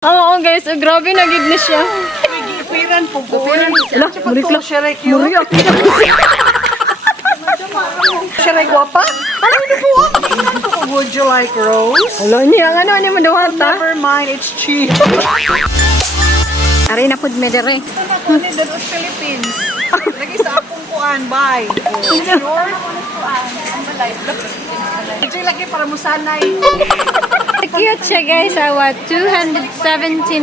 Oo guys, oh, grabe na gid na siya. Gipiran po ko. Ala, murik lang. Siya ray cute. Siya ray guwapa. Ano yun po? Would you like rose? Ala niya, ano niya maduhata? Never mind, it's cheap. Ari na pud me dire. Ako ni Dados Philippines. Lagi sa akong kuan, bye. Sure? Ito lagi para mo sanay. Cute siya guys, awa 279.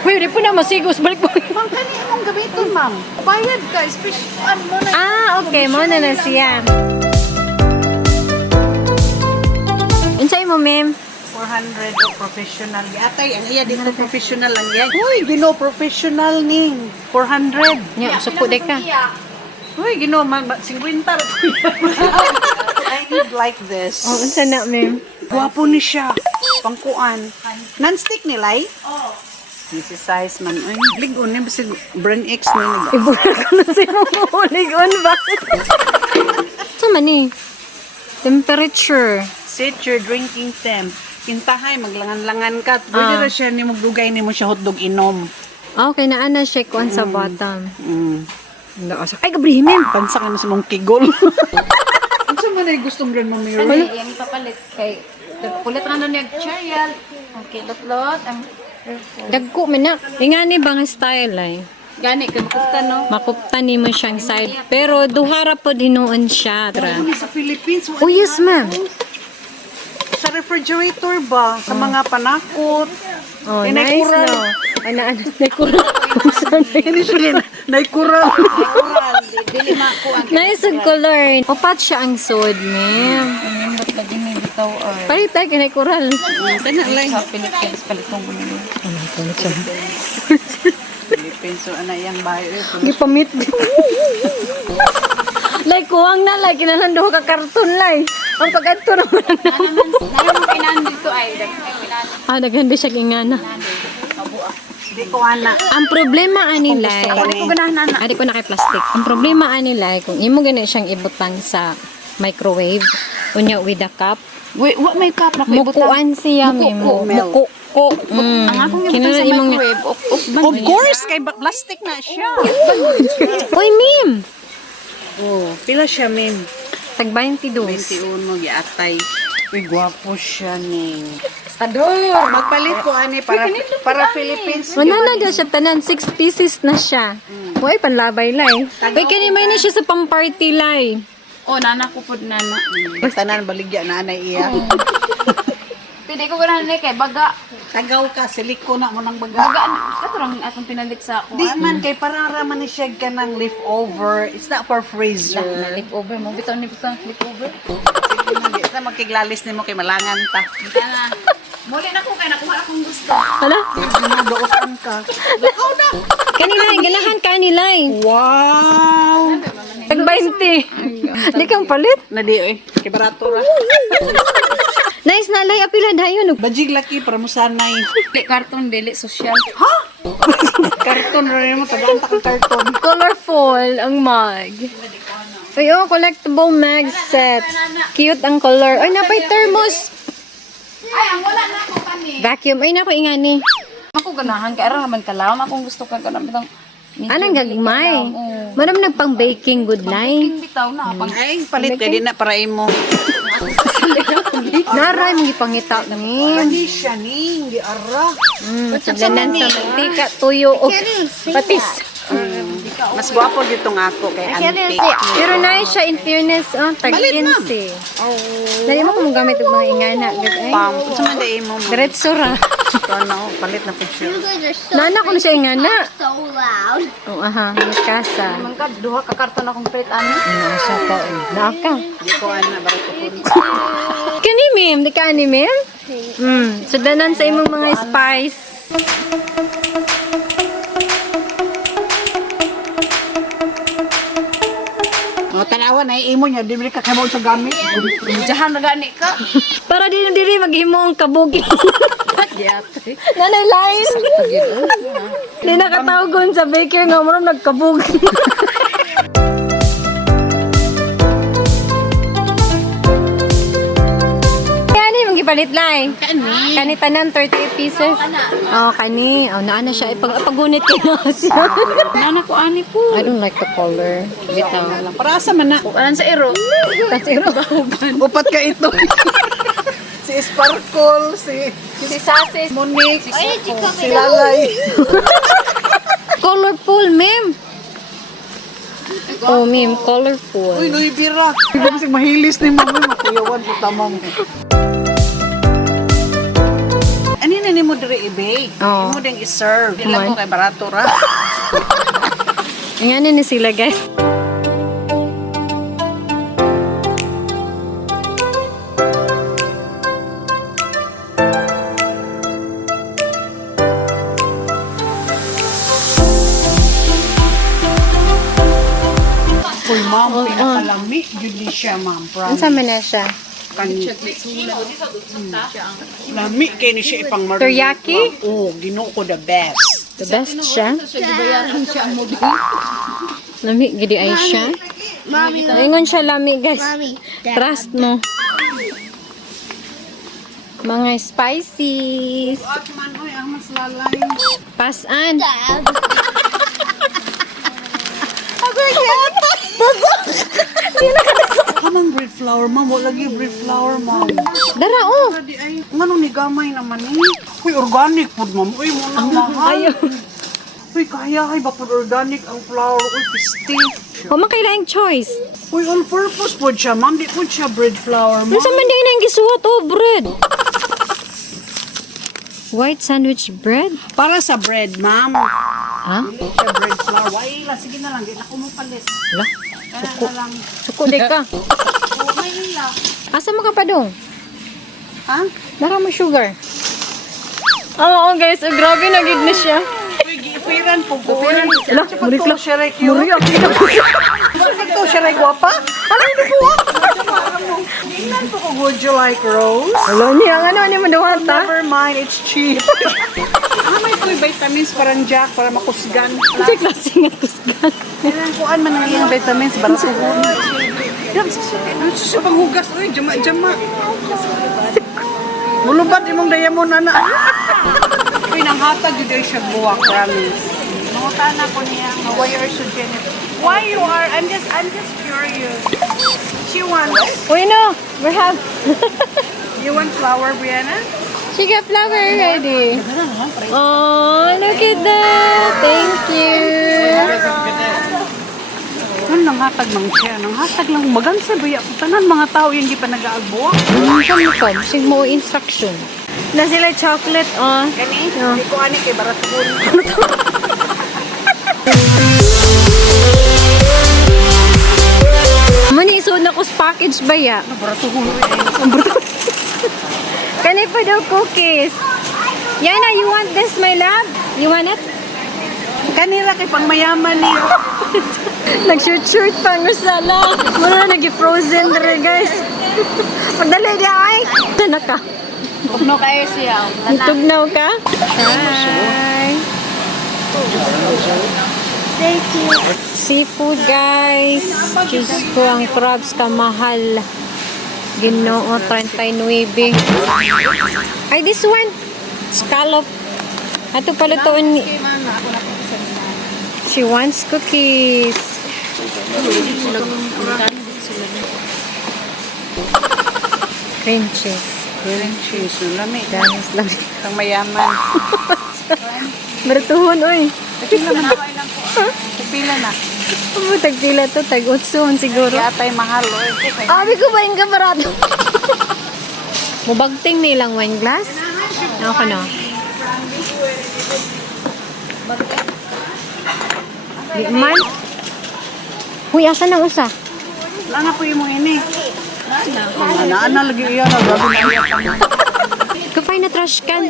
Uy, di po na masigos, balik po. Ma'am, kanina mong gamitin, ma'am. Bayad ka, special mo na. Okay, mo na siya. Unsay mo, ma'am? 400 o professional. Atay, ang iya dito professional lang yan. Uy, gino professional ning. 400. Nya, supo de ka. Uy, gino, 50. I would like this. Oh, unsa na, ma'am? Guwapo ni siya. Pangkuan. Non-stick nila eh? Oo. This is size man. Ay, ligon niya. Basta brand X na yun. Ibura ko na si Muligon ba? Ito man eh. Temperature. Set your drinking temp. Kintahay, maglangan-langan ka. Pwede na siya ni magdugay ni mo siya hotdog inom. Okay, naana siya kuan sa bottom. Ay, Ay, gabrihin, ma'am. pansa ka na sa mong kigol. Ano sa man ay gustong brand mo, Mary? Yang ipapalit kay kulit nga niya cereal. Okay, lot-lot. Ang Dagko man na. Ingani bang style ay? gani kay bukta no. Makuptan ni mo siyang side. Pero duhara po dinuon siya. Tra. Ano sa Philippines? Oh, yes, ma'am. Sa refrigerator ba? Sa mga panakot? Oh, Eh, nice, naikural. no? Ano, naikural. Hindi siya naikural. Dili makuan. Nice ang color. Upat siya ang sod, ma'am. Nimot na gini bitaw ay. Palit tayo, naikural. Sana lang. Sa Philippines palitong ko nila. Philippines, so ana iyang bayo. Gipamit. Like, kuwang na, like, kinalando ka karton, like. Ang pag-adto naman ang Naman pinan dito ay pinan. naganda siya kingana. Hindi ko ana. Ang problema anilay, Ako ganahan na. adi ko na kay plastic. Ang problema anilay, kung imo gani siyang ibutang sa microwave, unya with a cup, Wait, what may cup na ko mukuan siya, Muko, mimo. Mel. Muko. Ang akong ibutang Kinala sa imong- microwave. Of course, kay plastic na siya. Uy, mim! Oh, pila siya, ma'am? Tag 22. 21, giatay. Uy, gwapo siya, ning. Ador! Magpalit ko, ani, para Philippines. Wala na daw siya tanan, 6 pieces na siya. Uy, panlabay lay. Uy, kanimay na siya sa pang-party lay. Oh, nana ko pud nana. Tanan, baligya na, anay iya. Pwede ko ganahan ni kay baga. Tagaw ka, siliko na mo ng baga. Baga katurang atong pinalit sa ako. Di man, kay pararaman ni siya ka ng leftover. It's not for freezer. Lip over mo. Bitaw ni bitaw lip over. Hindi na magkiglalis ni mo kay malangan ta. Kana. Muli na ko kay nakuha akong gusto. Hala? Ginagautan ka. Lakaw na! Kanilay, ganahan kanilay. Wow! Tag 20. Di kang palit. Nadi, oy. Kay barato ra. Nice na lay, apila dayon. Bajig laki para mo sanay. Dili karton, dili social. Karton rin mo, tagaan ta kang karton. Colorful ang mug. Uy, oh, collectible mag set. Cute ang color. Ay, napay thermos. Ay, ang wala na ako kani. Vacuum. Ay, naku, ingani. Ako ganahan kay ara man kalawon akong gusto kay ganang bitang. Anong gagmay? Manam nagpang baking good line. Bitaw na pang Ay, palit ka din na para imo. Naray, mga ipangita ni. Hindi siya ning, di ara. Saglanan sa mantika, tuyo, o patis. Mas gwapo dito nga ako kay antique. Pero nice siya in fairness, oh, tag-insi. Dali mo kung gamit ang mga ingana. Good, eh. Pam, kung sa mga imo mo. Diretso ra. Ito na, palit na po siya. Nana ko na siya ingana. So loud. Oh, aha, may kasa. man ka duha ka karton akong plate ani. Nasa pa, eh. Naaka. Di ko ana, barato po. Kani, ma'am? Di ka ni, ma'am? Sudanan sa imong mga spice. Mga tanawan na imo niya, di ka kamo sa gamit. Jahan na gani ka. Para din diri maghimo ang kabugi. Nanay line. Di nakatawagon sa baker nga mo nagkabugi. palit lai. Kani tanan 38 pieces. Oh, kani. Oh, naana siya ipagunit kay na siya. Nana ko ani po. I don't like the color. Bitaw. Para sa man na. Anan sa ero. Kasi Upat ka ito. Si Sparkle, si Sasis. Monique, si Lalay. Colorful, ma'am. Oh, ma'am, colorful. Uy, Louis Bira. Hindi kasi mahilis ni mami. Makuyawan po tamang. Ano yun ni mo diri ibe? Oo. Mo din i-serve. Hindi lang ko kay barato ra. Ngayon ni sila, guys. Uy, ma'am, pinakalami. Yun ni siya, ma'am. Ano Promise. sa man na siya? Lami kayo ni siya ipang marunong. Teriyaki? Oo, ginoo ko the best. The best siya. Gibayaran siya ang mobi. Lami, gidi ay siya. Ingon siya lami, guys. Trust mo. Mga spices. What man, uy, ang mas lalay. Pasan. Kanang bread flour, ma'am. Wala lagi bread flour, ma'am. Dara, oh. Di ay, ngano ni gamay naman ni. Uy, organic food, ma'am. Uy, mo nang mahal. Ayaw. Uy, kaya kay ba food organic ang flour? Uy, pisti. Huwag makailaing choice. Uy, all purpose food siya, ma'am. Di po siya bread flour, Ano ma'am. sa man din ang gisuwat, oh, bread. White sandwich bread? Para sa bread, ma'am. Ha? Hindi siya bread flour. Why la, sige na lang. Di na ko mo palit. Wala. Kaya na lang. Suko di ka. Oh, may hila. Asa mo ka pa dong? Ha? Dara mo sugar. Oo, guys. Oh, grabe, nagig na siya. Uy, giipiran po ko. Uy, Ala, murik lang. siya rin cute. Bakit to siya rin guwapa? Ano hindi po? Tingnan po ko, would you like rose? Hello, niya. Ano, ni mo duwata? Never mind, it's cheap. May ko'y vitamins parang Jack para makusgan. Kasi klase nga kusgan. Kailan kuan man ang iyong vitamins para sa hon. Yan, sa panghugas. Uy, jama-jama. Mulubad imong diamond, ana. Uy, nang hatag yun ay siya buwak, promise. Nangutan ako niya, why you are so generous. Why you are? I'm just curious. She wants. Uy, no. We have... You want flour, Brianna? She got flower ready. Oh, look at that. Thank you. Ano nang hatag mang siya? Nang hatag lang. Magansa ba ya? Tanan mga tao yung di pa nag-aalbuak. Ano ka? Sige mo instruction. Na sila chocolate, oh. Kani? Hindi ko ani kay baratun. Mani iso na ko sa package ba ya? Baratun. Kani pa daw cookies. Yana, you want this, my love? You want it? Kanila kay pangmayaman niyo. Nag-shoot pa ang sala. Muna na nag-frozen dere, guys. Pagdali di ay. Tana ka. Kung kayo siya. Tugnaw ka? Hi. Thank you. Seafood, guys. Diyos ko, ang crabs ka mahal. Ginoo, 39. Ay, this one. Scallop. Ato pala to. She wants cookies. Cream cheese. Green cheese. Lami. Danis lang. Ang mayaman. Bertuhon, oy. Pila na. Pila na. Tagpila to, tag-utsun siguro. Yatay mahal. Oy. Abi ko ba yung kabarato? Mubagting nilang wine glass? Ako na. Di man. Huy, asa nang usa? Lana po yung ini. Ana lagi iya na grabe na iya pa. Kapay na trash can.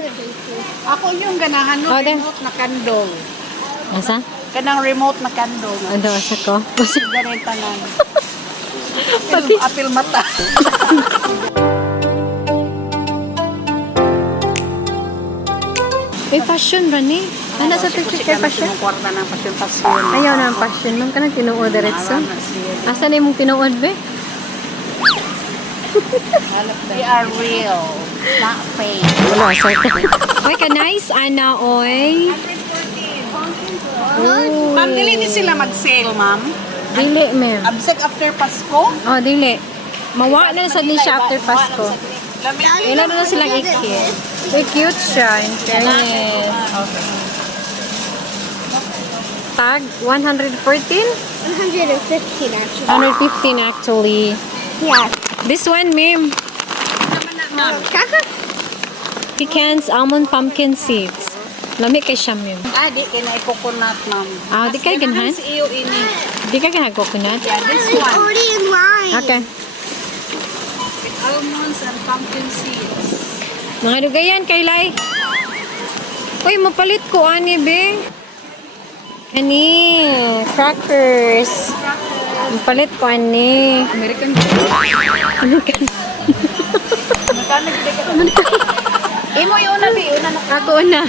Ako yung ganahan no Oh, then. remote na candle. Asa? Kanang remote na candle. Ano, asa ko? Ganun tanan. Apil mata. May fashion, Rani. Ano sa picture kay fashion? Yung kwarta ng pasyon. Ayaw na ang fashion. Nung ka na tinuod diretso. Asa na yung tinuod, be? We are real, not fake. Wala, sorry. Oy, ka nice, Ana, oy. Oh. Ma'am, dili ni sila mag-sale, ma'am. Dili, ma'am. Absent after Pasko. Oh, dili. Mawa na sa siya after Pasko. Lami. Ilan na silang ikit. Very cute siya, in fairness. Tag, 114? 115 actually. 115 actually. Yeah. This one, ma'am. Kaka? Pecans, almond, pumpkin seeds. Lami kay siya, ma'am. Di kina coconut, ma'am. Ah, di kay ganahan? Si iyo ini. Di ka ganag coconut? Yeah, this It's one. already in line. Okay. With almonds and pumpkin seeds. Mga dugayan, kay Lai. Uy, mapalit ko, ani, be. Ani, crackers. Mapalit ko, ani. American. American. Imo yun na, bi. Una na. Ako na.